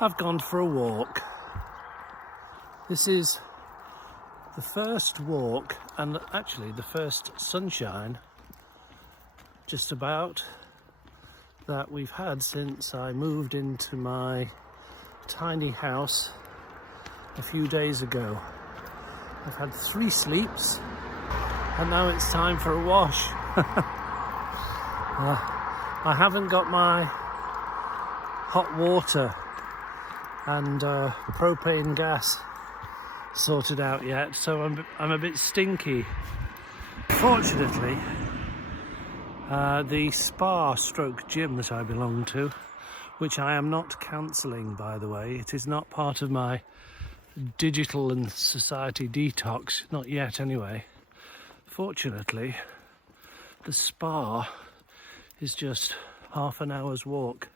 I've gone for a walk. This is the first walk and actually the first sunshine just about that we've had since I moved into my tiny house a few days ago. I've had 3 sleeps and now it's time for a wash. I haven't got my hot water and propane gas sorted out yet, so I'm a bit stinky. Fortunately, the spa stroke gym that I belong to, which I am not cancelling by the way, it is not part of my digital and society detox, not yet anyway. Fortunately, the spa is just half an hour's walk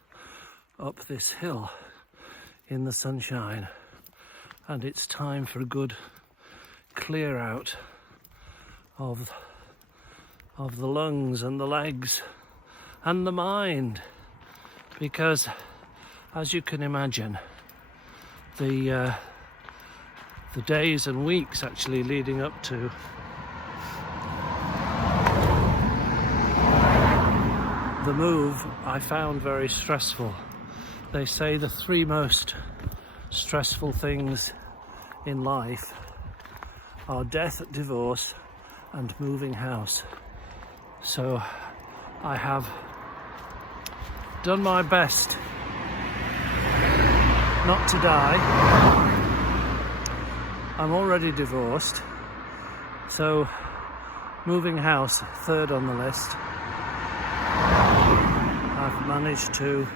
up this hill in the sunshine, and it's time for a good clear out of the lungs and the legs and the mind, because as you can imagine, the days and weeks actually leading up to the move I found very stressful. They say the 3 most stressful things in life are death, divorce and moving house. So I have done my best not to die. I'm already divorced, so moving house, 3rd on the list. I've managed to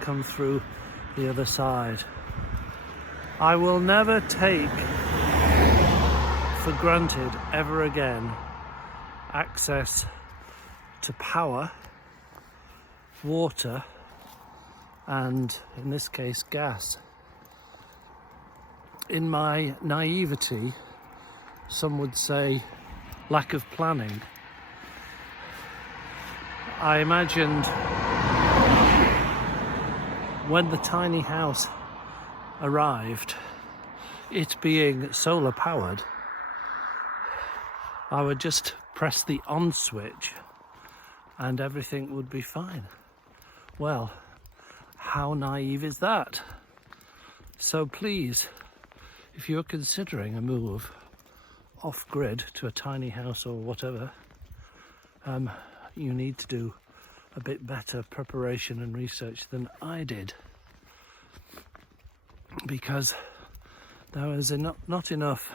come through the other side. I will never take for granted ever again access to power, water, and in this case gas. In my naivety, some would say lack of planning, I imagined when the tiny house arrived, it being solar powered, I would just press the on switch and everything would be fine. Well, how naive is that? So please, if you're considering a move off grid to a tiny house or whatever, you need to do a bit better preparation and research than I did, because there was not enough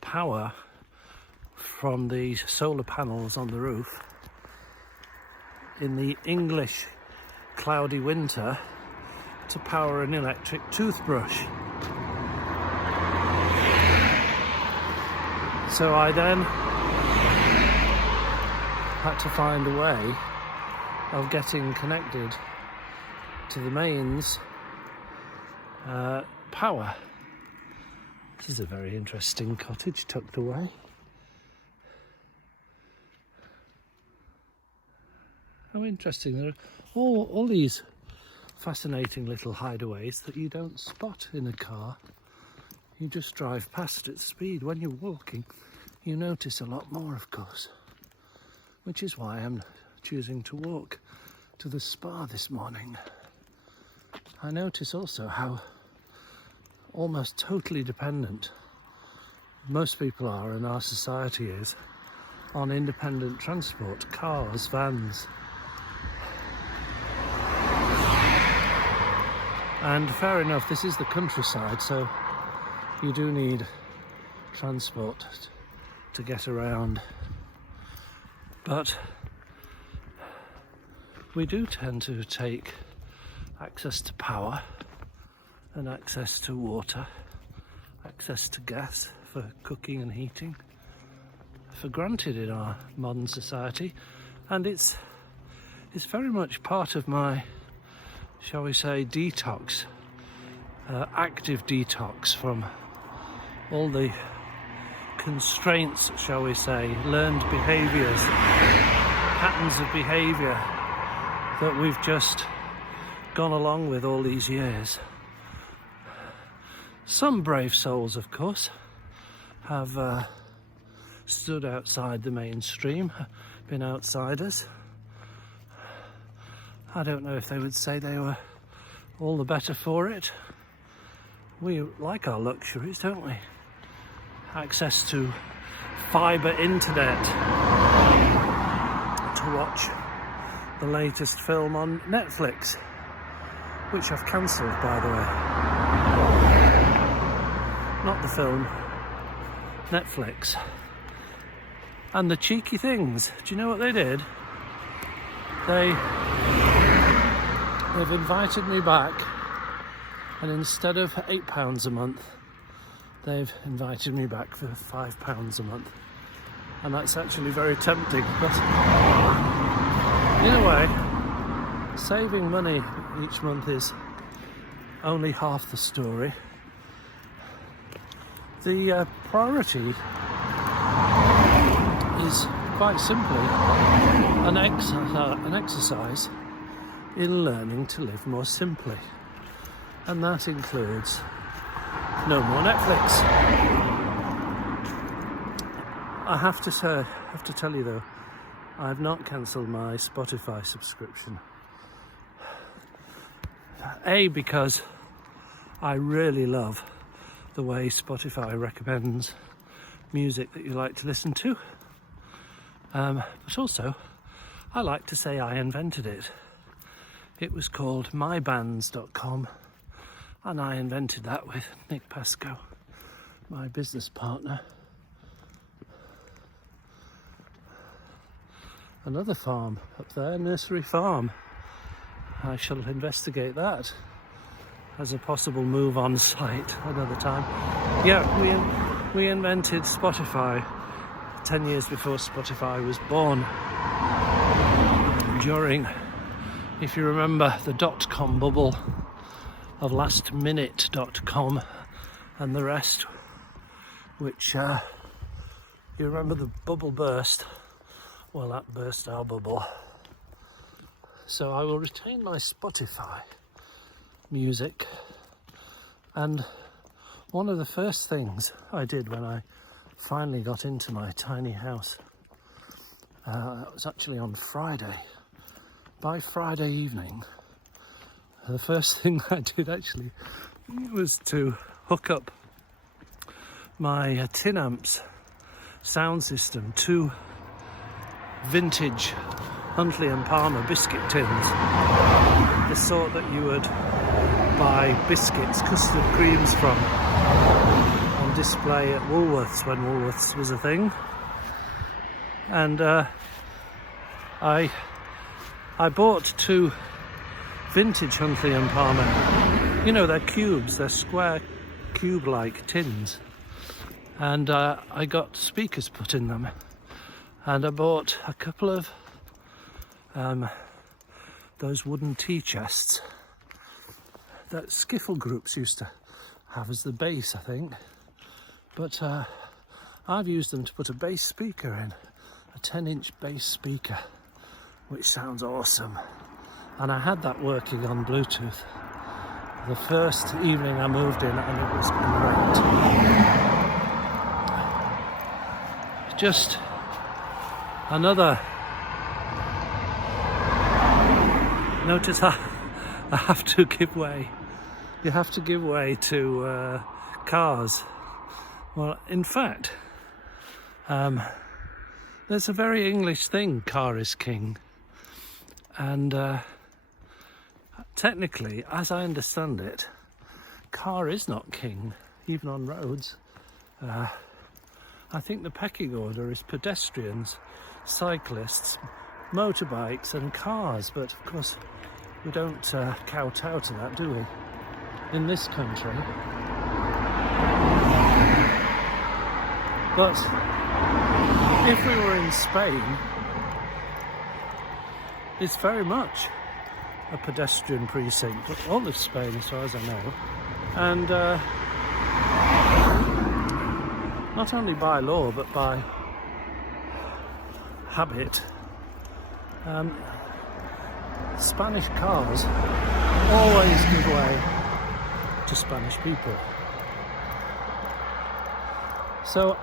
power from the solar panels on the roof in the English cloudy winter to power an electric toothbrush. So I then had to find a way of getting connected to the mains power. This is a very interesting cottage tucked away. How interesting. There are all these fascinating little hideaways that you don't spot in a car. You just drive past at speed. When you're walking, you notice a lot more, of course, which is why I'm choosing to walk to the spa this morning. I notice also how almost totally dependent most people are, and our society is, on independent transport, cars, vans. And fair enough, this is the countryside, so you do need transport to get around. But we do tend to take access to power and access to water, access to gas for cooking and heating for granted in our modern society, and it's very much part of my, shall we say, detox, active detox from all the constraints, shall we say, learned behaviours, patterns of behaviour that we've just gone along with all these years. Some brave souls, of course, have stood outside the mainstream, been outsiders. I don't know if they would say they were all the better for it. We like our luxuries, don't we? Access to fibre internet to watch the latest film on Netflix, which I've cancelled, by the way. Not the film, Netflix. And the cheeky things, do you know what they did? They've invited me back, and instead of £8 a month, they've invited me back for £5 a month. And that's actually very tempting, but in a way, saving money each month is only half the story. The priority is quite simply an exercise in learning to live more simply, and that includes no more Netflix. I have to tell you though, I've not cancelled my Spotify subscription. A, because I really love the way Spotify recommends music that you like to listen to. But also, I like to say I invented it. It was called mybands.com, and I invented that with Nick Pascoe, my business partner. Another farm up there, Nursery Farm. I shall investigate that as a possible move on site another time. Yeah, we invented Spotify 10 years before Spotify was born. During, if you remember, the .com bubble of lastminute.com and the rest, which you remember the bubble burst. Well, that burst our bubble. So I will retain my Spotify music, and one of the first things I did when I finally got into my tiny house, it was actually on Friday. By Friday evening, the first thing I did actually was to hook up my Tin Amps sound system to vintage Huntley and Palmer biscuit tins, the sort that you would buy biscuits, custard creams from, on display at Woolworths when Woolworths was a thing. And I bought 2 vintage Huntley and Palmer. You know, they're cubes, they're square cube-like tins. And I got speakers put in them. And I bought a couple of those wooden tea chests that skiffle groups used to have as the bass, I think. But I've used them to put a bass speaker in, a 10-inch bass speaker, which sounds awesome. And I had that working on Bluetooth the first evening I moved in, and it was great. Just another. Notice I have to give way. You have to give way to cars. Well, in fact, there's a very English thing, car is king. And technically, as I understand it, car is not king, even on roads. I think the pecking order is pedestrians, cyclists, motorbikes and cars, but of course we don't kowtow to that, do we, in this country? But if we were in Spain, it's very much a pedestrian precinct, all of Spain as far as I know, and not only by law but by habit. Spanish cars always give way to Spanish people. So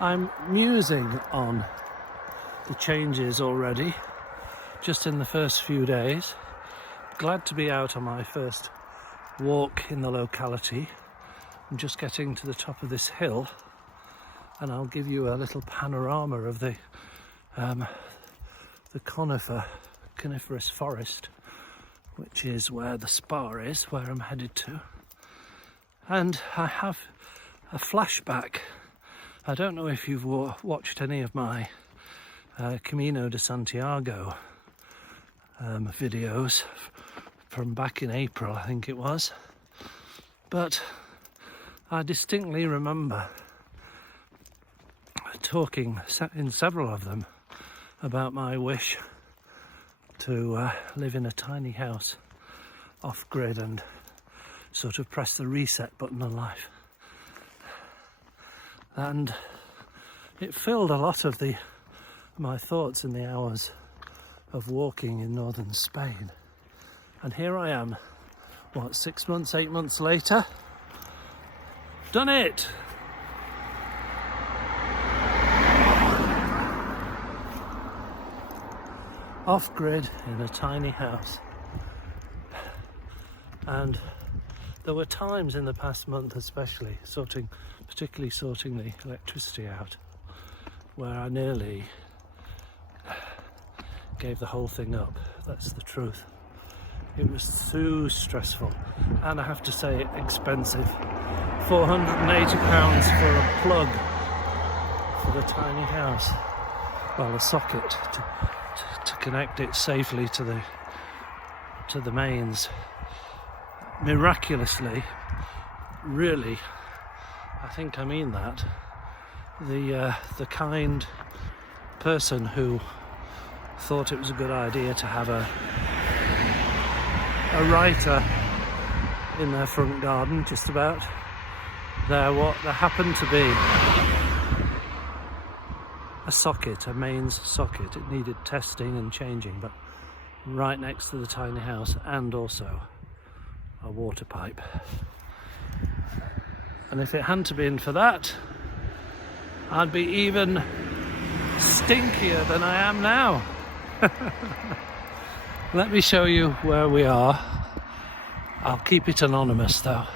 I'm musing on the changes already, just in the first few days. Glad to be out on my first walk in the locality. I'm just getting to the top of this hill, and I'll give you a little panorama of the coniferous forest, which is where the spa is, where I'm headed to. And I have a flashback. I don't know if you've watched any of my Camino de Santiago videos from back in April, I think it was. But I distinctly remember talking in several of them about my wish to live in a tiny house off-grid and sort of press the reset button on life. And it filled a lot of my thoughts in the hours of walking in northern Spain. And here I am, 6 months, 8 months later? Done it! Off-grid in a tiny house. And there were times in the past month especially, particularly sorting the electricity out, where I nearly gave the whole thing up. That's the truth. It was too stressful, and I have to say expensive. £480 for a plug for the tiny house. Well, a socket to connect it safely to the mains. Miraculously, really, I think I mean that, the kind person who thought it was a good idea to have a writer in their front garden, just about, there happened to be a socket, a mains socket. It needed testing and changing, but right next to the tiny house, and also a water pipe. And if it hadn't been for that, I'd be even stinkier than I am now. Let me show you where we are. I'll keep it anonymous though.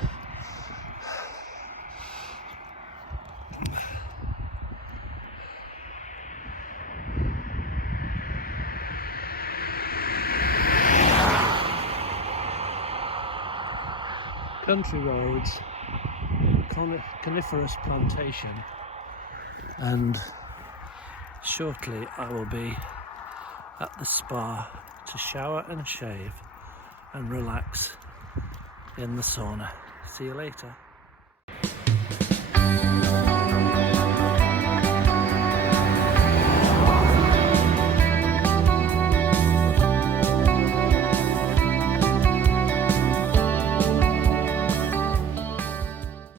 Country roads, coniferous plantation, and shortly I will be at the spa to shower and shave and relax in the sauna. See you later.